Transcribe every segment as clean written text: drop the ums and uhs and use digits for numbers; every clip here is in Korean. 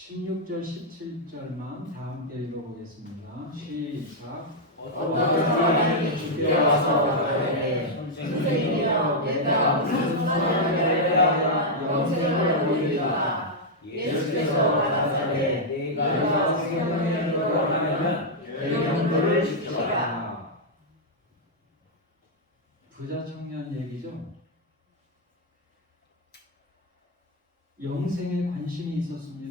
16절 17절만 다 함께 읽어보겠습니다. 시작. 어떤 사람이 주께 와서 가되 선생님이여 내가 무슨 선을 해야 영생을 보리까 예수께서 가라사대 네가 생명의 길로 가면 계명들을 지켜라. 부자 청년 얘기죠. 영생에 관심이 있었습니다.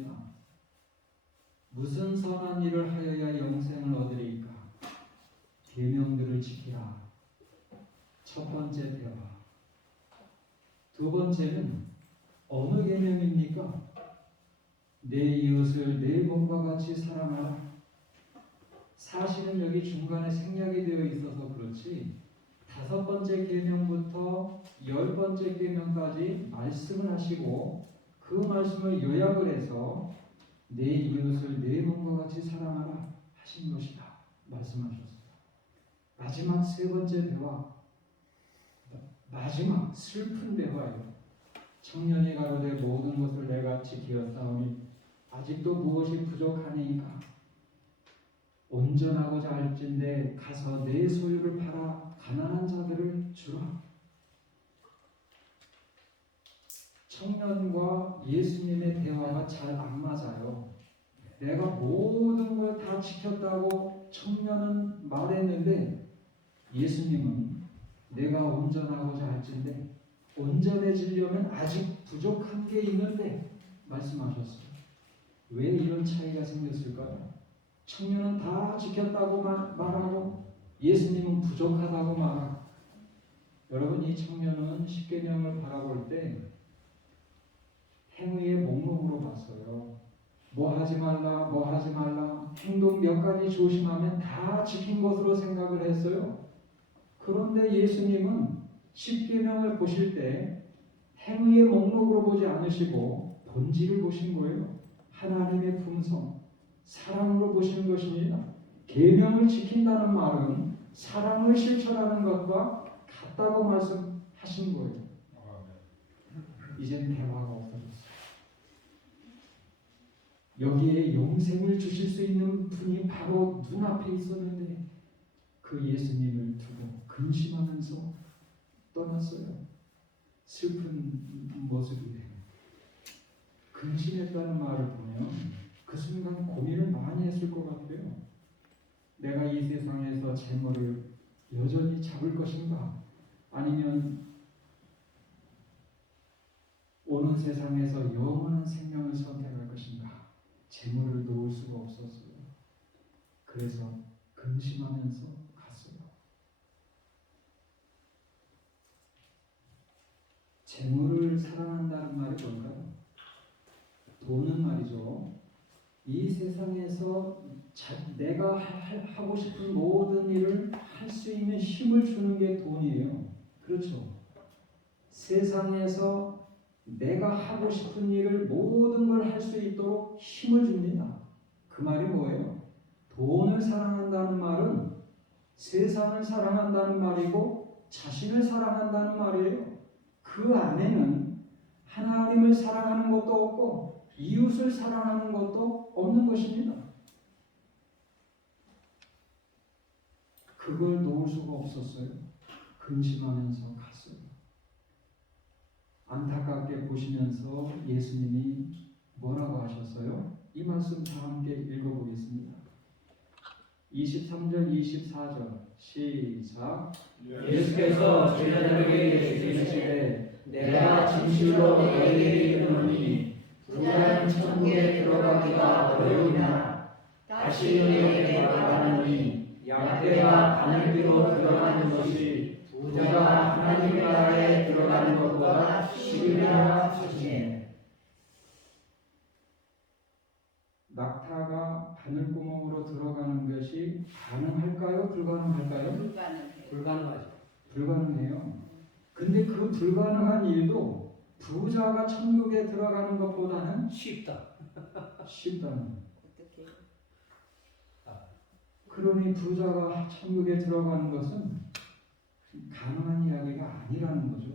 무슨 선한 일을 하여야 영생을 얻으리까? 계명들을 지키라. 첫 번째 대화. 두 번째는 어느 계명입니까? 내 이웃을 내 몸과 같이 사랑하라. 사실은 여기 중간에 생략이 되어 있어서 그렇지 다섯 번째 계명부터 열 번째 계명까지 말씀을 하시고 그 말씀을 요약을 해서 내 이웃을 내 몸과 같이 사랑하라 하신 것이다 말씀하셨어요. 마지막 세 번째 대화, 마지막 슬픈 대화예요. 청년이 가로되 모든 것을 내가 지키었사오니 아직도 무엇이 부족하니까 온전하고자 할진대 가서 내 소유를 팔아 가난한 자들을 주라. 청년과 예수님의 대화가 잘 안 맞아요. 내가 모든 걸 다 지켰다고 청년은 말했는데 예수님은 내가 온전하고자 할진대 온전해지려면 아직 부족한 게 있는데 말씀하셨어요. 왜 이런 차이가 생겼을까요? 청년은 다 지켰다고 말하고 예수님은 부족하다고 말하고. 여러분, 이 청년은 십계명을 바라볼 때 행위의 목록으로 봤어요. 뭐 하지 말라, 뭐 하지 말라, 행동 몇 가지 조심하면 다 지킨 것으로 생각을 했어요. 그런데 예수님은 십계명을 보실 때 행위의 목록으로 보지 않으시고 본질을 보신 거예요. 하나님의 품성, 사랑으로 보시는 것입니다. 계명을 지킨다는 말은 사랑을 실천하는 것과 같다고 말씀하신 거예요. 이젠 대화가 없어졌어요. 여기에 영생을 주실 수 있는 분이 바로 눈앞에 있었는데 그 예수님을 두고 근심하면서 떠났어요. 슬픈 모습이에요. 근심했다는 말을 보면 그 순간 고민을 많이 했을 것 같아요. 내가 이 세상에서 재물을 여전히 잡을 것인가? 아니면 오는 세상에서 영원한 생명을 선택할 것인가? 재물을 놓을 수가 없었어요. 그래서 근심하면서 갔어요. 재물을 사랑한다는 말이 뭘까요? 돈은 말이죠. 이 세상에서 내가 하고 싶은 모든 일을 할 수 있는 힘을 주는 게 돈이에요. 그렇죠? 세상에서 내가 하고 싶은 일을 모든 걸 할 수 있도록 힘을 줍니다. 그 말이 뭐예요? 돈을 사랑한다는 말은 세상을 사랑한다는 말이고 자신을 사랑한다는 말이에요. 그 안에는 하나님을 사랑하는 것도 없고 이웃을 사랑하는 것도 없는 것입니다. 그걸 놓을 수가 없었어요. 근심하면서 갔어요. 안타깝게 보시면서 예수님이 뭐라고 하셨어요? 이 말씀 다 함께 읽어보겠습니다. 23절 24절 시작. 예수께서 제자들에게 이르시되 내가 진실로 너희에게 이르노니 부자는 천국에 들어가기가 어려우나 다시 너희에게 말하노니 양떼가 바늘귀로 들어가는 것이 부자가 하나님의 나라에 들어가는 것보다 쉬우리라 하시네. 낙타가 바늘구멍으로 들어가는 것이 가능할까요? 불가능할까요? 불가능하죠. 불가능해요. 근데 그 불가능한 일도 부자가 천국에 들어가는 것보다는 쉽다. 쉽다는. 어떻게? 그러니 부자가 천국에 들어가는 것은 가능한 이야기가 아니라는 거죠.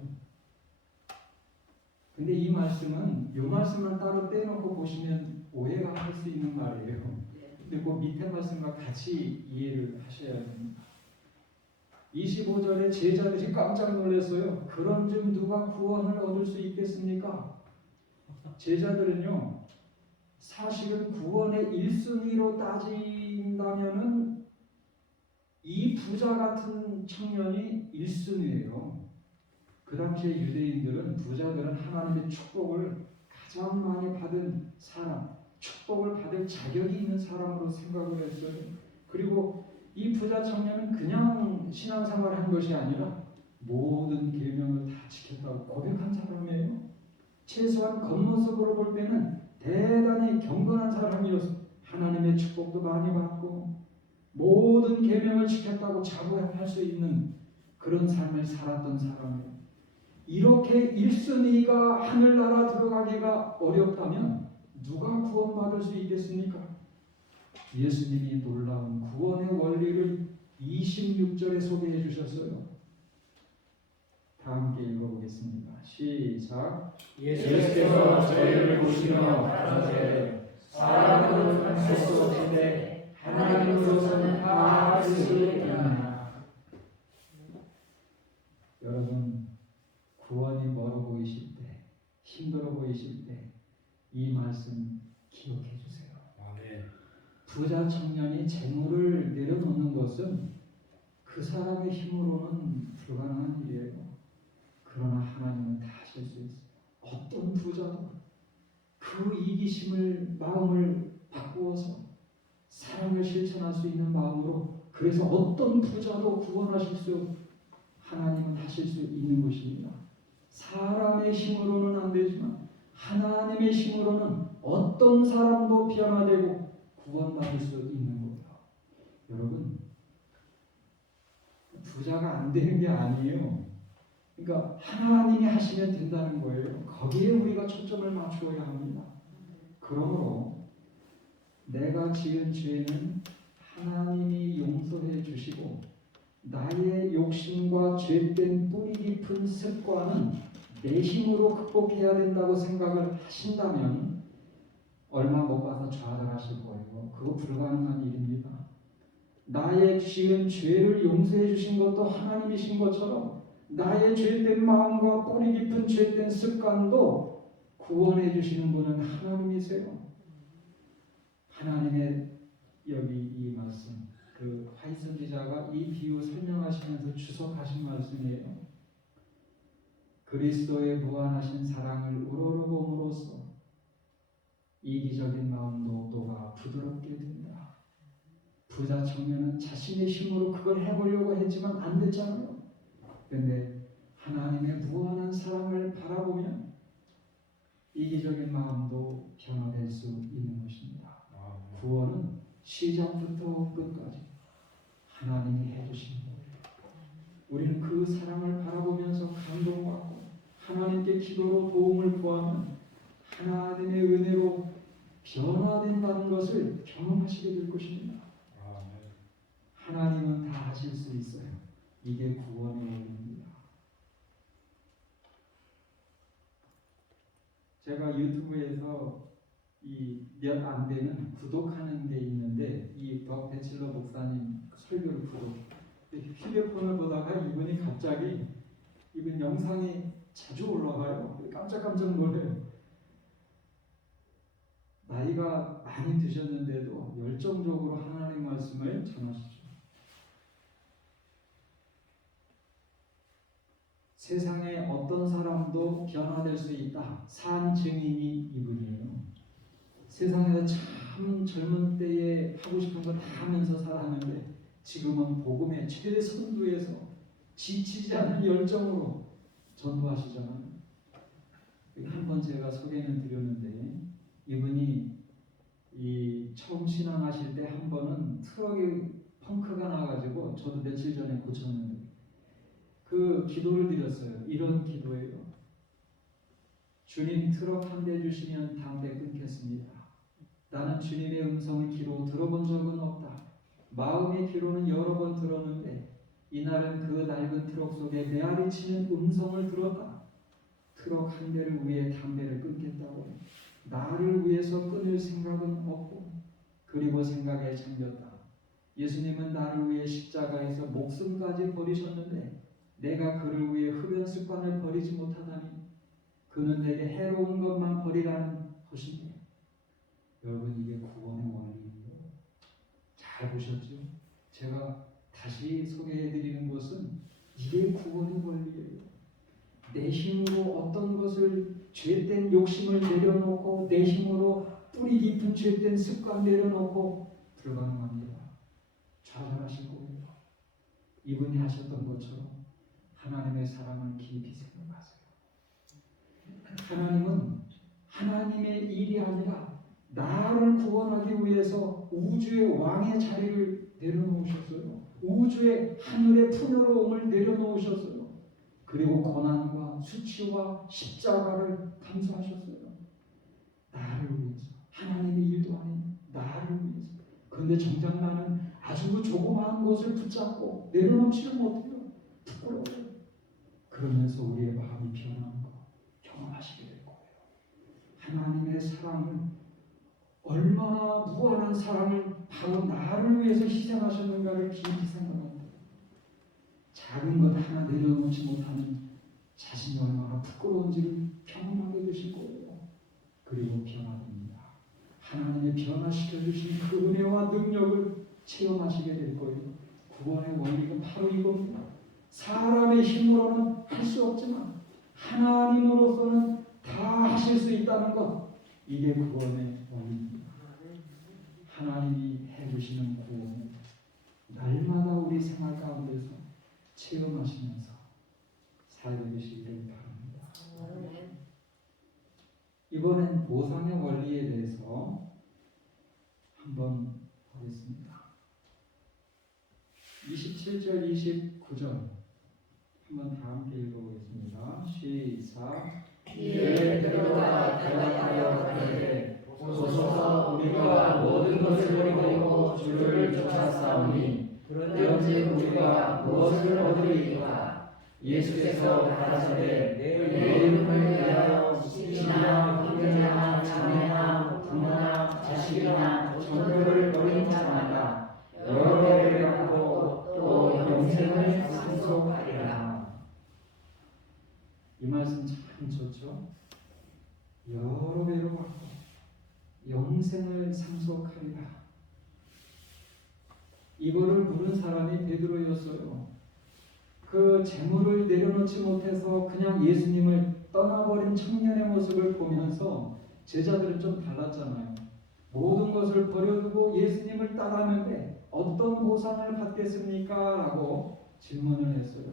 근데 이 말씀은 이 말씀만 따로 떼놓고 보시면 오해가 할 수 있는 말이에요. 근데 그 밑에 말씀과 같이 이해를 하셔야 됩니다. 25절에 제자들이 깜짝 놀랐어요. 그런즉 누가 구원을 얻을 수 있겠습니까? 제자들은요, 사실은 구원의 1순위로 따진다면은 이 부자 같은 청년이 1순위예요. 그 당시에 유대인들은 부자들은 하나님의 축복을 가장 많이 받은 사람, 축복을 받을 자격이 있는 사람으로 생각을 했어요. 그리고 이 부자 청년은 그냥 신앙생활을 한 것이 아니라 모든 계명을 다 지켰다고 고백한 사람이에요. 최소한 겉모습으로 볼 때는 대단히 경건한 사람이어서 하나님의 축복도 많이 받고 모든 계명을 지켰다고 자부할 수 있는 그런 삶을 살았던 사람이에요. 이렇게 1순위가 하늘나라 들어가기가 어렵다면 누가 구원받을 수 있겠습니까? 예수님이 놀라운 구원의 원리를 26절에 소개해 주셨어요. 다 함께 읽어보겠습니다. 시작. 예수께서 저희를 보시며 가라사대 사람으로는 할 수 없는데 하나님으로서는 다 할 수 있느니라. 여러분, 구원이 멀어 보이실 때, 힘들어 보이실 때 이 말씀 기억해 주세요. 아멘. 부자 청년이 재물을 내려놓는 것은 그 사람의 힘으로는 불가능한 일이에요. 그러나 하나님은 다 하실 수 있어요. 어떤 부자도 그 이기심을 마음을 바꾸어서 사랑을 실천할 수 있는 마음으로, 그래서 어떤 부자도 구원하실 수, 하나님은 하실 수 있는 것입니다. 사람의 힘으로는 안 되지만 하나님의 힘으로는 어떤 사람도 변화되고 구원받을 수 있는 거예요. 여러분, 부자가 안 되는 게 아니에요. 그러니까 하나님이 하시면 된다는 거예요. 거기에 우리가 초점을 맞추어야 합니다. 그러므로 내가 지은 죄는 하나님이 용서해 주시고 나의 욕심과 죄된 뿌리 깊은 습관은 내 힘으로 극복해야 된다고 생각을 하신다면 얼마 못 가서 좌절하실 거예요. 그거 불가능한 일입니다. 나의 지은 죄를 용서해 주신 것도 하나님이신 것처럼 나의 죄된 마음과 뿌리 깊은 죄된 습관도 구원해 주시는 분은 하나님이세요. 하나님의 여기 이 말씀, 그 화이선 기자가 이 비유 설명하시면서 주석하신 말씀이에요. 그리스도의 무한하신 사랑을 우러러봄으로써 이기적인 마음도 너가 부드럽게 된다. 부자 청년은 자신의 힘으로 그걸 해보려고 했지만 안 됐잖아요. 그런데 하나님의 무한한 사랑을 바라보면 이기적인 마음도 변화될 수 있는 것입니다. 구원은 시작부터 끝까지 하나님이 해주신 거예요. 우리는 그 사랑을 바라보면서 감동받고 하나님께 기도로 도움을 구하면 하나님의 은혜로 변화된다는 것을 경험하시게 될 것입니다. 하나님은 다 하실 수 있어요. 이게 구원의 원리입니다. 제가 유튜브에서 이 몇 안 되는 구독하는 게 있는데 이 덕 배칠러 목사님 설교를 구독. 휴대폰을 보다가 이분이 갑자기 이분 영상이 자주 올라가요. 깜짝 놀래요. 나이가 많이 드셨는데도 열정적으로 하나님 말씀을 전하시죠. 세상에 어떤 사람도 변화될 수 있다. 산 증인이 이분이에요. 세상에서 참 젊은 때에 하고 싶은 거 다 하면서 살았는데 지금은 복음의 최선두에서 지치지 않는 열정으로 전도하시잖아요. 한번 제가 소개는 드렸는데 이분이 이 처음 신앙하실 때 한 번은 트럭에 펑크가 나가지고 저도 며칠 전에 고쳤는데 그 기도를 드렸어요. 이런 기도예요. 주님, 트럭 한 대 주시면 담배 끊겠습니다. 나는 주님의 음성을 귀로 들어본 적은 없다. 마음의 귀로는 여러 번 들었는데 이날은 그 낡은 트럭 속에 메아리 치는 음성을 들었다. 트럭 한 대를 위해 담배를 끊겠다고 나를 위해서 끊을 생각은 없고 그리고 생각에 잠겼다. 예수님은 나를 위해 십자가에서 목숨까지 버리셨는데 내가 그를 위해 흡연 습관을 버리지 못하다니 그는 내게 해로운 것만 버리라는 것인데 여러분 이게 구원의 원리예요. 잘 보셨죠? 제가 다시 소개해드리는 것은 이게 구원의 원리예요. 내 힘으로 어떤 것을 죄된 욕심을 내려놓고 내 힘으로 뿌리 깊은 죄된 습관 내려놓고 불가능합니다. 좌절하실 겁니다. 이분이 하셨던 것처럼 하나님의 사랑을 깊이 생각하세요. 하나님은 하나님의 일이 아니라 나를 구원하기 위해서 우주의 왕의 자리를 내려놓으셨어요. 우주의 하늘의 풍요로움을 내려놓으셨어요. 그리고 고난과 수치와 십자가를 감수하셨어요. 나를 위해서. 하나님의 일도 아닌 나를 위해서. 그런데 정작 나는 아주 조그마한 것을 붙잡고 내려놓지를 못해요. 부끄러워요. 그러면서 우리의 마음이 변하는 거 경험하시게 될 거예요. 하나님의 사랑을 얼마나 무한한 사랑을 바로 나를 위해서 희생하셨는가를 깊이 생각합니다. 작은 것 하나 내려놓지 못하는 자신이 얼마나 부끄러운지를 경험하게 되실 거예요. 그리고 변화됩니다. 하나님의 변화시켜 주신 그 은혜와 능력을 체험하시게 될 거예요. 구원의 원리가 바로 이겁니다. 사람의 힘으로는 할 수 없지만 하나님으로서는 다 하실 수 있다는 것, 이게 구원의 원리입니다. 하나님이 해주시는 구원을 날마다 우리 생활 가운데서 체험하시면서 살게 되시기를 바랍니다. 이번엔 보상의 원리에 대해서 한번 보겠습니다. 27절, 29절 한번 다 함께 읽어보겠습니다. 시작. 이에 베드로가 대답하여 가로되 보소서 우리가 모든 것을 버리고 주를 쫓아싸우니 그런즉 우리가 무엇을 얻으리이까. 예수께서 가라사대 내 이름을 위하여 집이나 형제나 자매나 부모나 자식이나 전부를 버린 자마다 여러 배를 받고 또 영생을 상속하리라. 이 말씀 참 좋죠. 여러 배로 받고 영생을 상속하리라. 이거를 물은 사람이 베드로였어요. 그 재물을 내려놓지 못해서 그냥 예수님을 떠나버린 청년의 모습을 보면서 제자들은 좀 달랐잖아요. 모든 것을 버려두고 예수님을 따랐는데 어떤 보상을 받겠습니까? 라고 질문을 했어요.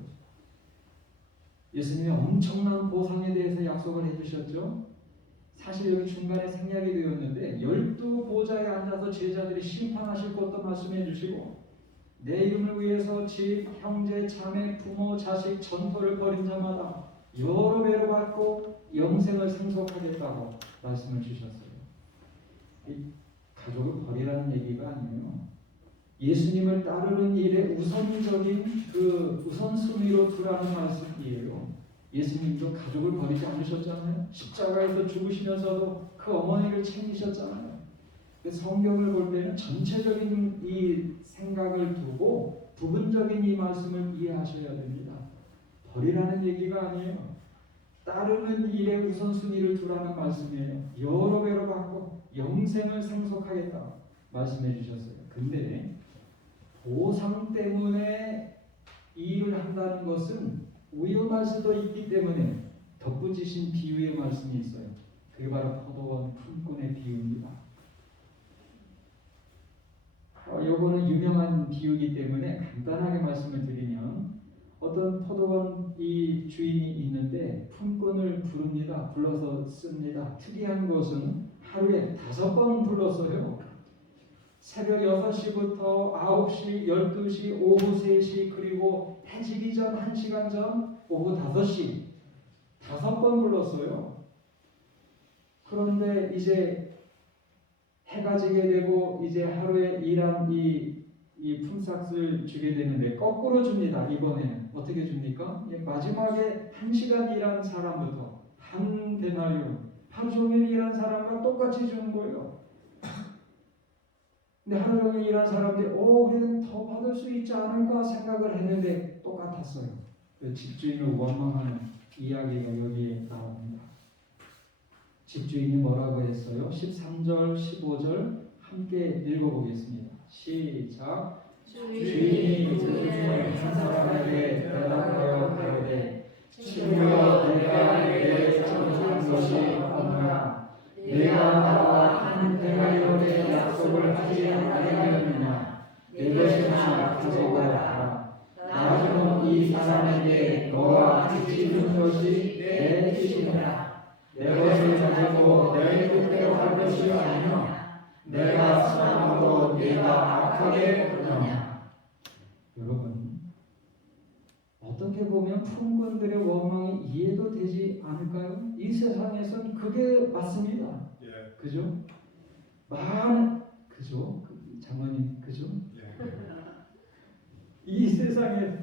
예수님이 엄청난 보상에 대해서 약속을 해주셨죠. 사실 여기 중간에 생략이 되었는데 12보좌에 앉아서 제자들이 심판하실 것도 말씀해 주시고 내 이름을 위해서 집, 형제, 자매, 부모, 자식, 전토를 벌인 자마다 여러 배로 받고 영생을 상속하겠다고 말씀을 주셨어요. 이 가족을 버리라는 얘기가 아니에요. 예수님을 따르는 일에 우선적인 그 우선순위로 두라는 말씀이에요. 예수님도 가족을 버리지 않으셨잖아요. 십자가에서 죽으시면서도 그 어머니를 챙기셨잖아요. 성경을 볼 때는 전체적인 이 생각을 두고 부분적인 이 말씀을 이해하셔야 됩니다. 버리라는 얘기가 아니에요. 따르는 일에 우선순위를 두라는 말씀이에요. 여러 배로 받고 영생을 상속하겠다 말씀해 주셨어요. 근데 보상 때문에 이 일을 한다는 것은 위험할 수도 있기 때문에 덧붙이신 비유의 말씀이 있어요. 그게 바로 포도원 품꾼의 비유입니다. 요거는 유명한 비유이기 때문에 간단하게 말씀을 드리면 어떤 포도원 이 주인이 있는데 품꾼을 부릅니다. 불러서 씁니다. 특이한 것은 하루에 5번 불렀어요. 새벽 6시부터 9시, 12시, 오후 3시, 그리고 해지기 전 1시간 전 오후 5시 5번 불렀어요. 그런데 이제 해가 지게 되고 이제 하루에 일한 이 품삯을 주게 되는데 거꾸로 줍니다. 이번에는 어떻게 줍니까? 마지막에 1시간 일한 사람부터 한 데나리온, 하루 종일 일한 사람과 똑같이 주는 거예요. 근데 하루 종일 일한 사람들이 우리는 더 받을 수 있지 않을까 생각을 했는데 똑같았어요. 집주인을 원망하는 이야기가 여기에 나옵니다. 집주인이 뭐라고 했어요? 13절, 15절 함께 읽어보겠습니다. 시작. 주인이 그 중에 한 사람에게 대답하여 가로되 친구여 내가 내게 청한 것이 없느냐 내가 나와 한 데나리온의 약속을 하지 아니하였느냐 내 것이나 가져오라. 나중은 이 사람에게 너와 같이 준 것이 내 뜻이니라. 내 것을 가지고 내 뜻대로 할 것이 아니냐 내가 사랑으로 네가 악하게 하느냐. 여러분, 어떻게 보면 품꾼들의 원망이 이해도 되지 않을까요? 이 세상에선 그게 맞습니다. 예. 그죠? 그죠? 장로님, 그죠? 예. 이 세상에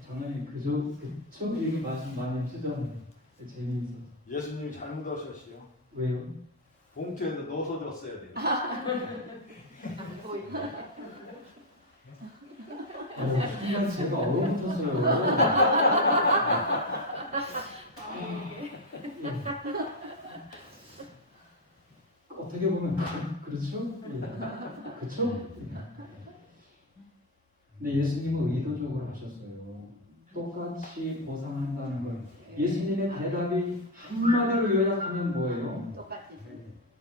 장로님, 그죠? 그쵸? 이게 말씀 많이 쓰잖아요. 재미있어서. 예수님이 잘못하셨어요. 왜요? 봉투에다 넣어서 줬어야 돼요. 순간 제가 얼어붙었어요. 어떻게 보면 그렇죠? 그렇죠? 근데 예수님은 의도적으로 하셨어요. 똑같이 보상한다는 걸. 예수님의 대답이 한마디로 요약하면 뭐예요? 똑같이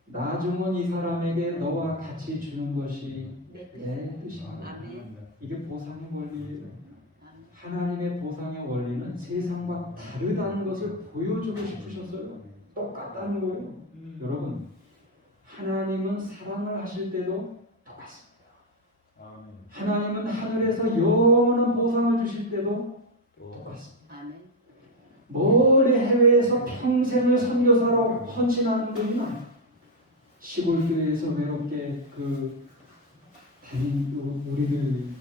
나중은 이 사람에게 너와 같이 주는 것이 내 내 뜻이다. 아멘. 이게 보상의 원리예요. 하나님의 보상의 원리는 세상과 다르다는 것을 보여주고 싶으셨어요. 똑같다는 거예요. 여러분, 하나님은 사랑을 하실 때도 똑같습니다. 아멘. 하나님은 하늘에서 영원한 보상을 주실 때도 똑같습니다. 아멘. 멀리 해외에서 평생을 선교사로 헌신하는 분이나 시골 교회에서 외롭게 다닌 우리들도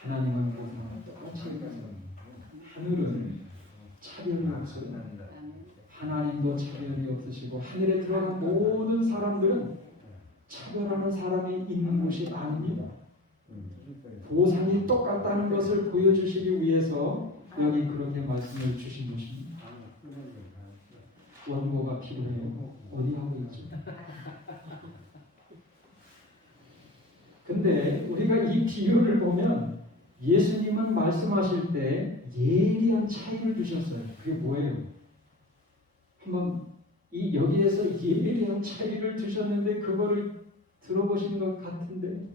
하나님은 보상을 똑같이 해가지고 하늘은 차별이 없어요. 아멘. 하나님도 차별이 없으시고 하늘에 들어간 모든 사람들은 차별하는 사람이 있는 곳이 아닙니다. 보상이 똑같다는 것을 보여주시기 위해서 여기 그렇게 말씀을 주신 것입니다. 원고가 필요해요. 어디 하고 있죠? 근데 우리가 이 비유를 보면 예수님은 말씀하실 때 예리한 차이를 두셨어요. 그게 뭐예요? 한번 여기에서 예리한 차이를 두셨는데 그거를 들어보신 것 같은데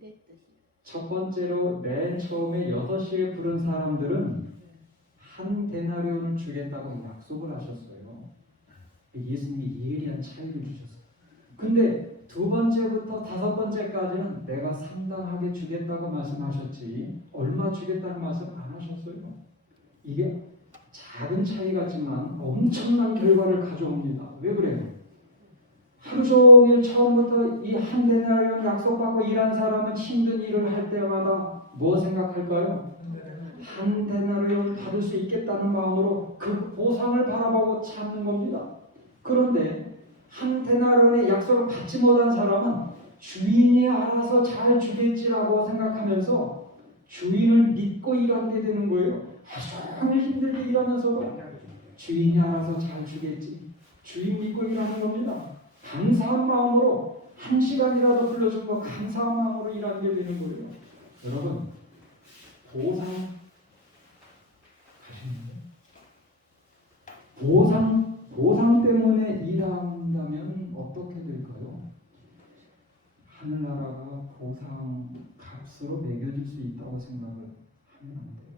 내 뜻이 첫 번째로 맨 처음에 6시에 부른 사람들은 한 데나리온을 주겠다고 약속을 하셨어요. 예수님이 예리한 차이를 주셨어요. 근데 두 번째부터 다섯 번째까지는 내가 상당하게 주겠다고 말씀하셨지 얼마 주겠다는 말씀 안 하셨어요. 이게 작은 차이 같지만 엄청난 결과를 가져옵니다. 왜 그래요? 하루 종일 처음부터 이 한 데나리온 약속받고 일한 사람은 힘든 일을 할 때마다 뭐 생각할까요? 한 데나리온 받을 수 있겠다는 마음으로 그 보상을 바라보고 찾는 겁니다. 그런데 한 데나리온의 약속을 받지 못한 사람은 주인이 알아서 잘 주겠지라고 생각하면서 주인을 믿고 일하게 되는 거예요. 하루 종일 힘들게 일하면서도 주인이 알아서 잘 주겠지. 주인 믿고 일하는 겁니다. 감사한 마음으로 한 시간이라도 불러준 거 감사한 마음으로 일하게 되는 거예요. 여러분, 보상 때문에 일한다면 어떻게 될까요? 하늘나라가 보상 값으로 매겨질 수 있다고 생각을 하면 안 돼요.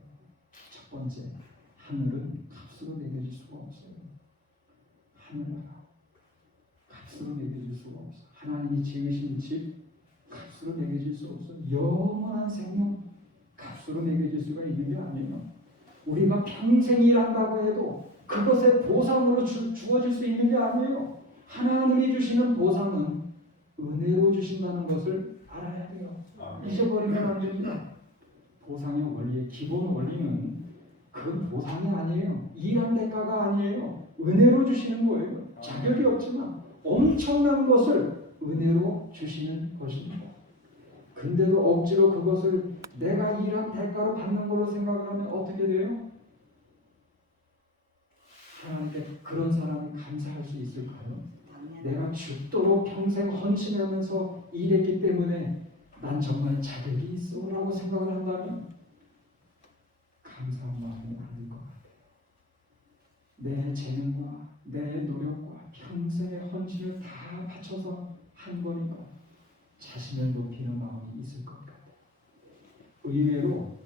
첫 번째, 하늘은 값으로 매겨질 수가 없어요. 하늘나라 값으로 매겨질 수가 없어요. 하나님이 지으신 집 값으로 매겨질 수 없어요. 영원한 생명 값으로 매겨질 수가 있는 게 아니에요. 우리가 평생 일한다고 해도 그것의 보상으로 주어질 수 있는 게 아니에요. 하나님이 주시는 보상은 은혜로 주신다는 것을 알아야 돼요. 잊어버리면 안 됩니다. 보상의 원리의 기본 원리는 그 그건 보상이 아니에요. 일한 대가가 아니에요. 은혜로 주시는 거예요. 자격이 없지만 엄청난 것을 은혜로 주시는 것입니다. 근데도 억지로 그것을 내가 일한 대가로 받는 걸로 생각을 하면 어떻게 돼요? 하나님께 그런 사람이 감사할 수 있을까요? 내가 죽도록 평생 헌신하면서 일했기 때문에 난 정말 자격이 있어 라고 생각을 한다면 감사한 마음이 아닐 것 같아요. 내 재능과 내 노력과 평생의 헌신을 다 바쳐서 한 거니까 자신을 높이는 마음이 있을 것 같아요. 의외로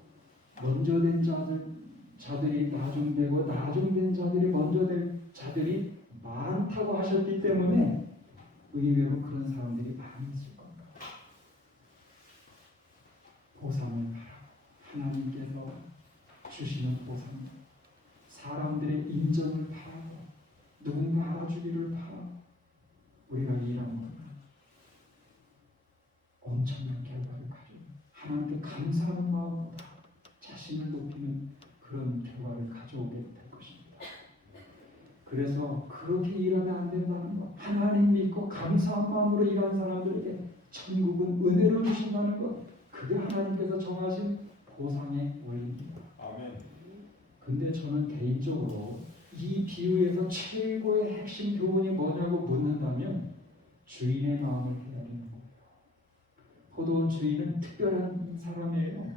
먼저 된 자들이 나중되고 나중된 자들이 먼저 된 자들이 많다고 하셨기 때문에 의외로 그런 사람들이 많이 있을 겁니다. 보상을 바라고 하나님께서 주시는 보상, 사람들의 인정을 바라고 누군가 알아주기를 바라고 우리가 일하는 동안 엄청난 결과를 가지고 하나님께 감사하는 마음보다 자신을 높이는 그런 결과를 가져오게 될 것입니다. 그래서 그렇게 일하면 안 된다는 것, 하나님 믿고 감사한 마음으로 일하는 사람들에게 천국은 은혜로 주신다는 것, 그게 하나님께서 정하신 보상의 원리입니다. 아멘. 근데 저는 개인적으로 이 비유에서 최고의 핵심 교훈이 뭐냐고 묻는다면 주인의 마음을 헤아리는 거예요. 포도원 주인은 특별한 사람이에요.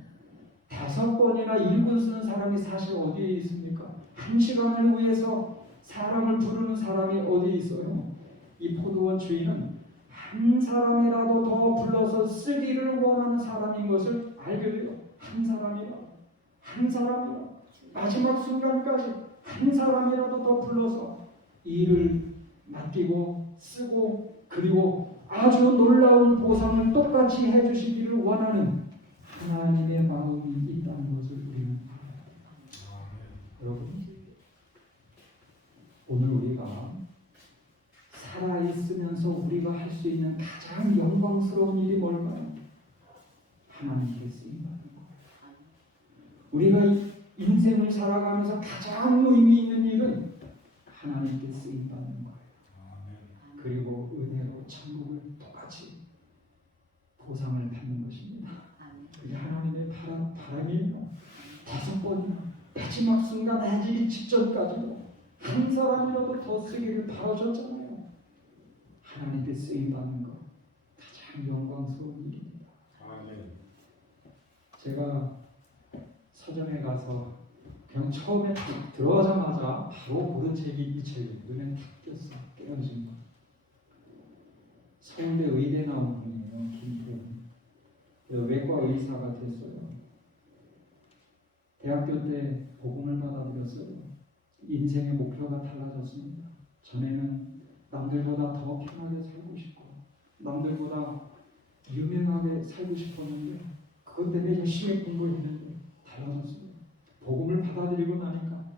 5번이나 일군 쓰는 사람이 사실 어디에 있습니까? 1시간을 위해서 사람을 부르는 사람이 어디에 있어요? 이 포도원 주인은 한 사람이라도 더 불러서 쓰기를 원하는 사람인 것을 알게 돼요. 한 사람이라도 마지막 순간까지 한 사람이라도 더 불러서 일을 맡기고 쓰고 그리고 아주 놀라운 보상을 똑같이 해주시기를 원하는 하나님의 마음이 있다는 것을 우리는 알아야 돼요. 여러분, 오늘 우리가 살아있으면서 우리가 할 수 있는 가장 영광스러운 일이 뭘까요? 하나님께 쓰임받는 거예요. 우리가 인생을 살아가면서 가장 의미 있는 일은 하나님께 쓰임받는 거예요. 그리고 은혜로 천국을 똑같이 보상을 받는 것입니다. 그게 하나님의 바람이에요. 5번이나 마지막 순간 해지기 직전까지도 한 사람이라도 더 쓰기를 바라셨잖아요. 하나님께 쓰임받는 것 가장 영광스러운 일입니다. 아멘. 제가 서점에 가서 그냥 처음에 딱 들어가자마자 바로 고른 책이 이 책이 눈에 탁 띄었어요. 깨어진 거. 서울대 의대 나온 분이에요. 김태훈. 외과 의사가 됐어요. 대학교 때 복음을 받아들였어요. 인생의 목표가 달라졌습니다. 전에는 남들보다 더 편하게 살고 싶고 남들보다 유명하게 살고 싶었는데 그것 때문에 열심히 공부했는데 달라졌어요. 복음을 받아들이고 나니까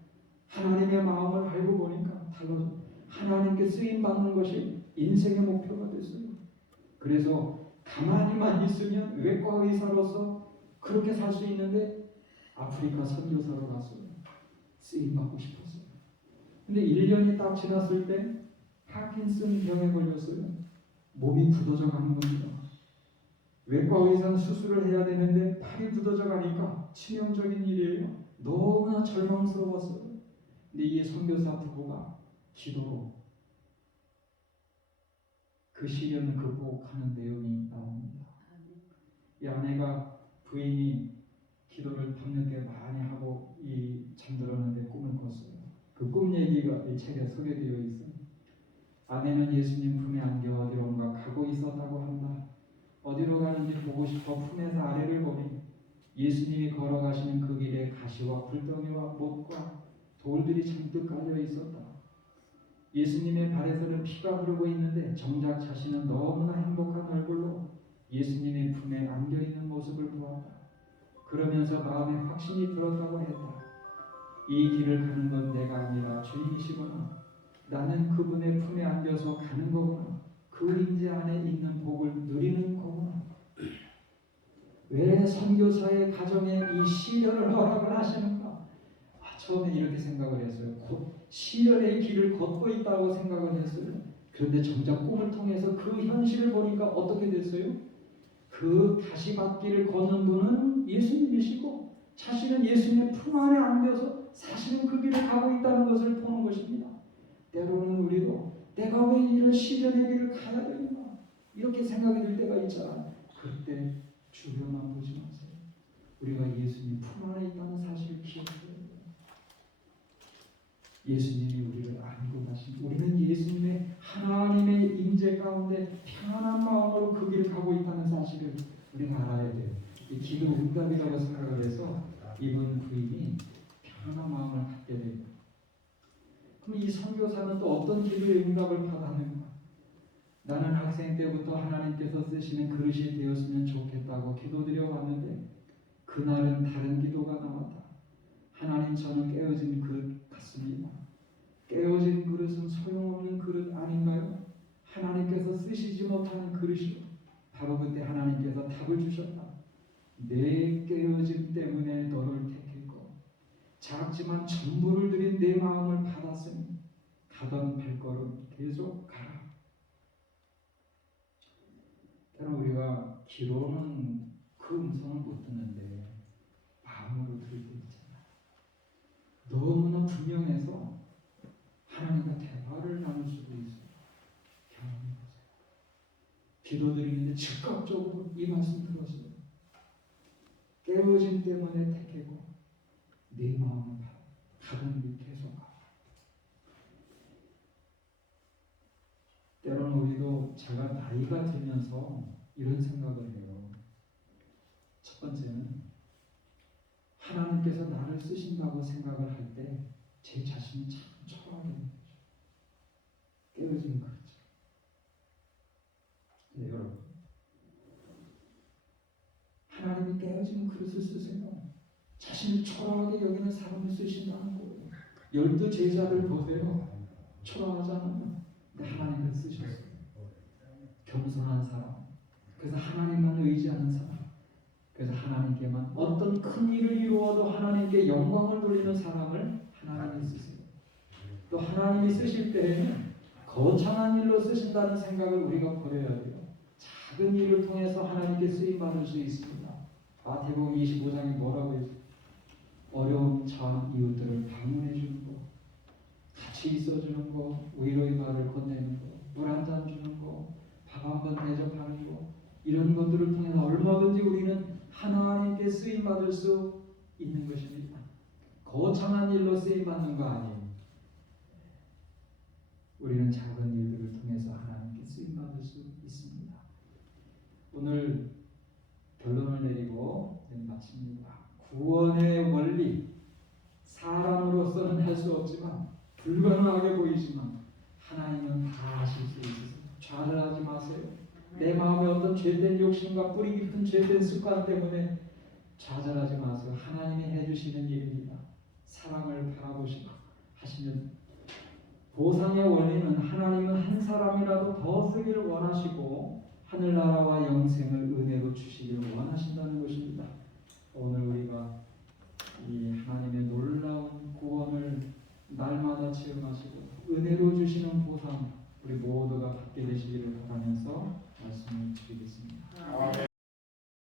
하나님의 마음을 알고 보니까 달라졌어요. 하나님께 쓰임받는 것이 인생의 목표가 됐어요. 그래서 가만히만 있으면 외과 의사로서 그렇게 살 수 있는데 아프리카 선교사로 갔어요. 쓰임받고 싶었어요. 근데 1년이 딱 지났을 때 파킨슨 병에 걸렸어요. 몸이 굳어져 가는 겁니다. 외과 의사는 수술을 해야 되는데 팔이 굳어져 가니까 치명적인 일이에요. 너무나 절망스러웠어요. 근데 이 선교사 부부가 기도로 그 시련을 극복하는 내용이 나옵니다. 이 아내가 부인이 기도를 밤늦게 많이 하고 잠들었는데 꿈을 꿨어요. 그 꿈 얘기가 이 책에 소개되어 있어요. 아내는 예수님 품에 안겨 어디론가 가고 있었다고 한다. 어디로 가는지 보고 싶어 품에서 아래를 보니 예수님이 걸어가시는 그 길에 가시와 굴덩이와 못과 돌들이 잔뜩 깔려 있었다. 예수님의 발에서는 피가 흐르고 있는데 정작 자신은 너무나 행복한 얼굴로 예수님의 품에 안겨있는 모습을 보았다. 그러면서 마음에 확신이 들었다고 했다. 이 길을 가는 건 내가 아니라 주님이시구나. 나는 그분의 품에 안겨서 가는 거구나. 그 임재 안에 있는 복을 누리는 거구나. 왜 선교사의 가정에 이 시련을 허락을 하시는가? 처음에 이렇게 생각을 했어요. 곧 시련의 길을 걷고 있다고 생각을 했어요. 그런데 정작 꿈을 통해서 그 현실을 보니까 어떻게 됐어요? 그 다시받기를 걷는 분은 예수님이시고 자신은 예수님의 품 안에 안겨서 사실은 그 길을 가고 있다는 것을 보는 것입니다. 때로는 우리도 내가 왜 이런 시련의 길을 가야 되는가 이렇게 생각이 들 때가 있잖아요. 그때 주변만 보지 마세요. 우리가 예수님 품 안에 있다는 사실을 기억해야 돼요. 예수님이 우리를 안고 가신, 우리는 예수님의 하나님의 임재 가운데 평안한 마음으로 그 길을 가고 있다는 사실을 우리가 알아야 돼요. 이 기도 응답이라고 생각을 해서 이분 부인이 평안한 마음을 갖게 됩니다. 그럼 이 선교사는 또 어떤 기도의 응답을 받았는가? 나는 학생 때부터 하나님께서 쓰시는 그릇이 되었으면 좋겠다고 기도드려 왔는데 그날은 다른 기도가 나왔다. 하나님, 저는 깨어진 그릇 같습니다. 깨어진 그릇은 소용없는 그릇 아닌가요? 하나님께서 쓰시지 못하는 그릇이요. 바로 그때 하나님께서 답을 주셨다. 내 깨어짐 때문에 너를 택했고 작지만 전부를 들인 내 마음을 받았으니 가던 발걸음 계속 가라. 때로 우리가 귀로는 그 음성을 못 듣는데 마음으로 들을 때 있잖아요. 너무나 분명해서 하나님과 대화를 나눌 수도 있어요. 경험해보세요. 기도드리는데 즉각적으로 이 말씀 들었어요. 깨어짐 때문에 택하고 내 마음을 가던 길 계속 가. 때로는 우리도 제가 나이가 들면서 이런 생각을 해요. 첫 번째는 하나님께서 나를 쓰신다고 생각을 할 때 제 자신이 참 초라하게 되는 거죠. 깨어지는 거죠. 네, 여러분, 하나님이 깨어지는 그릇을 쓰세요. 자신을 초라하게 여기는 사람을 쓰신다는 거예요. 12 제자들 보세요. 초라하잖아요. 근데 하나님을 쓰셨어요. 겸손한 사람. 그래서 하나님만 의지하는 사람. 그래서 하나님께만 어떤 큰 일을 이루어도 하나님께 영광을 돌리는 사람을 하나님이 쓰세요. 또 하나님이 쓰실 때에는 거창한 일로 쓰신다는 생각을 우리가 버려야 돼요. 작은 일을 통해서 하나님께 쓰임받을 수 있습니다. 마태복음 25장에 뭐라고 했어요? 어려움 처한 이웃들을 방문해 주는 거, 같이 있어주는 거, 위로의 말을 건네는 거, 물 한 잔 주는 거, 밥 한 번 대접하는 거, 이런 것들을 통해서 얼마든지 우리는 하나님께 쓰임받을 수 있는 것입니다. 거창한 일로 쓰임받는 거 아니에요. 우리는 작은 일들을 통해서 하나님께 쓰임받을 수 있습니다. 오늘 결론을 내리고 마칩니다. 구원의 원리, 사람으로서는 할 수 없지만 불가능하게 보이지만 하나님은 다 하실 수 있으세요. 좌절하지 마세요. 내 마음에 어떤 죄된 욕심과 뿌리 깊은 죄된 습관 때문에 좌절하지 마세요. 하나님이 해주시는 일입니다. 사랑을 바라보시고 하시면 보상의 원리는 하나님은 한 사람이라도 더 쓰기를 원하시고 하늘나라와 영생을 은혜로 주시기를 원하신다는 것입니다.